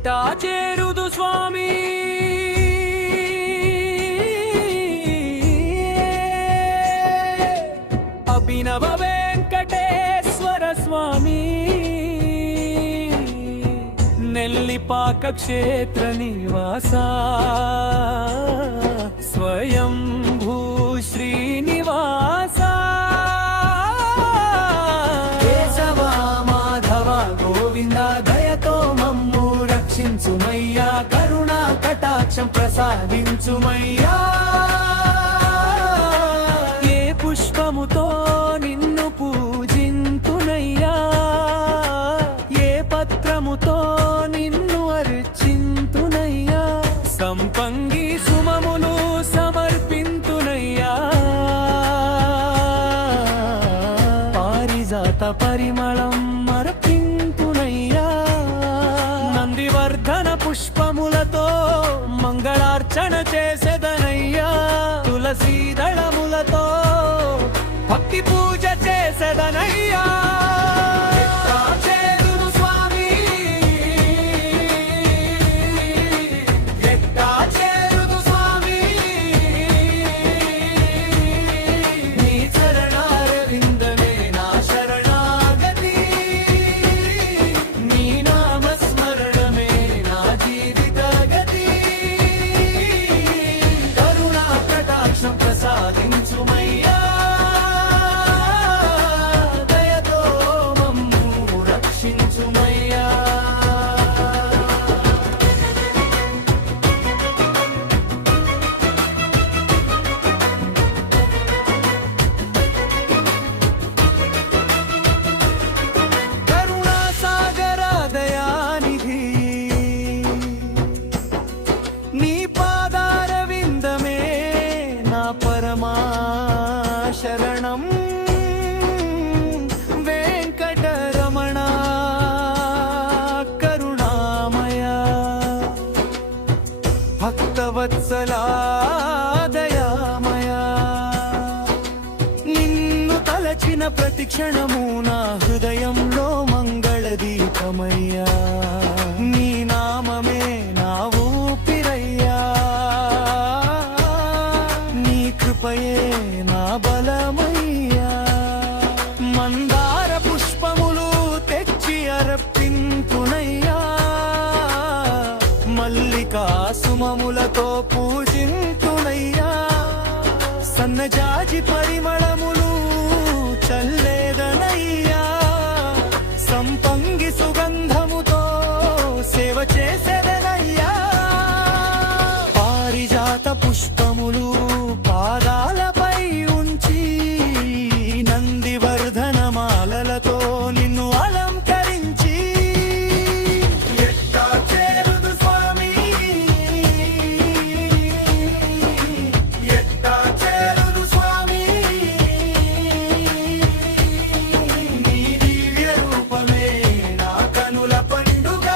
ఎట్టా చేరుదు స్వామి అభినవ వెంకటేశ్వర స్వామి నెల్లిపాక క్షేత్ర నివాస స్వయంభూ శ్రీనివాస కేశవ మాధవ గోవింద దయతో మమ్ము రక్షించుమయ్యా కరుణా కటాక్షం ప్రసాదించుమయ్యా ఏ పుష్పముతో నిన్ను పూజింతునయ్యా ఏ పత్రముతో నిన్ను అర్చింతునయ్యా సంపంగి సుమములు సమర్పింతునయ్యా పారిజాత పరిమళం మరపింతునయ్యా నందివర్ధన పుష్పములతో మంగళార్చన చేసెదనయ్యా తులసీ దళములతో భక్తి పూజ చేసెదనయ్యా ప్రసాదించుమయ్యా దయతో మమ్ము రక్షించుమయ్యా కరుణా సాగర దయానిధి నీ పాదార విందమే నా పరమా శరణం వెంకటరమణ కరుణామయ భక్తవత్సలా దయామయ నిన్ను తలచిన ప్రతి క్షణము నా హృదయంలో మంగళ దీపమయ్యా నీ నామమే నా ఊపిరయ్యా నీ కృపయే నా బలమయ్యా మందార పుష్పములు తెచ్చి అర్పింతునయ్యా మల్లికా సుమములతో పూజింతునయ్యా సన్నజాజి పరిమళములు చల్లేదనయ్యా సంపంగి సుగంధముతో సేవ చేసేదనయ్యా పారిజాత పుష్పములు పాదాలపై ఉంచి నందివర్ధన మాలలతో నిన్ను అలంకరించి ఎట్టా చేరుదు స్వామి ఎట్టా చేరుదు స్వామి నీ దివ్య రూపమే నా కనుల పండుగ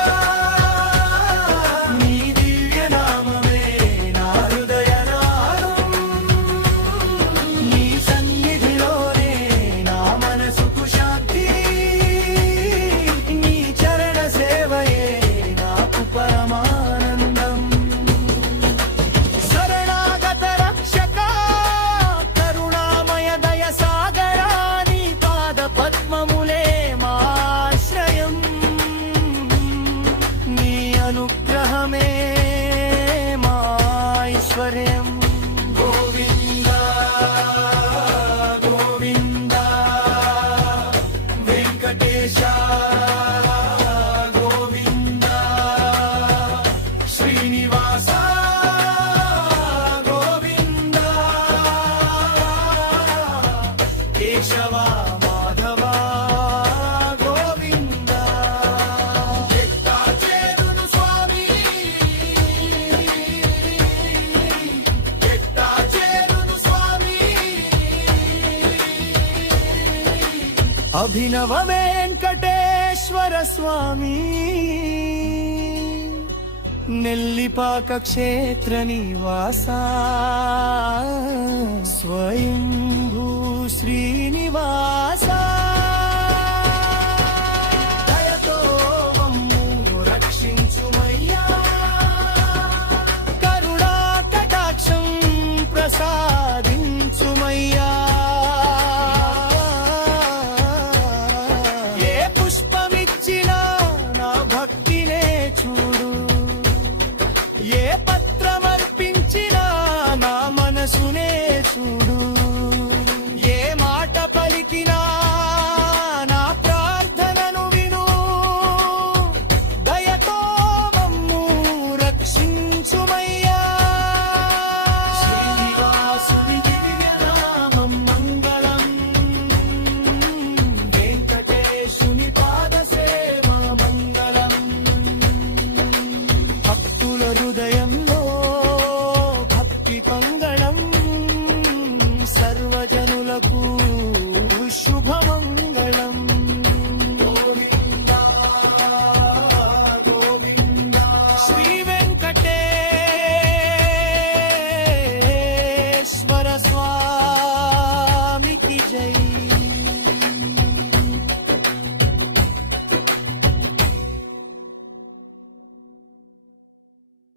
నీ దివ్య నామమే నా హృదయ నాదం నీ సన్నిధిలోనే నా మనసుకు శాంతి నీ చరణ సేవయే నాకు పరమానందం శరణాగత రక్షక కరుణామయ దయ సాగరా నీ పాద పద్మములే మాశ్రయం నీ అనుగ్రహమే మా ఐశ్వర్యం గోవింద గోవింద వెంకటేశ గోవింద శ్రీనివాస గోవింద కేశవ మాధవ గోవింద ఎట్టా చేరును స్వామి ఎట్టా చేరును స్వామి అభినవ వెంకటేశ్వర స్వామి నెల్లిపాక క్షేత్ర నివాస స్వయంభూ శ్రీనివాస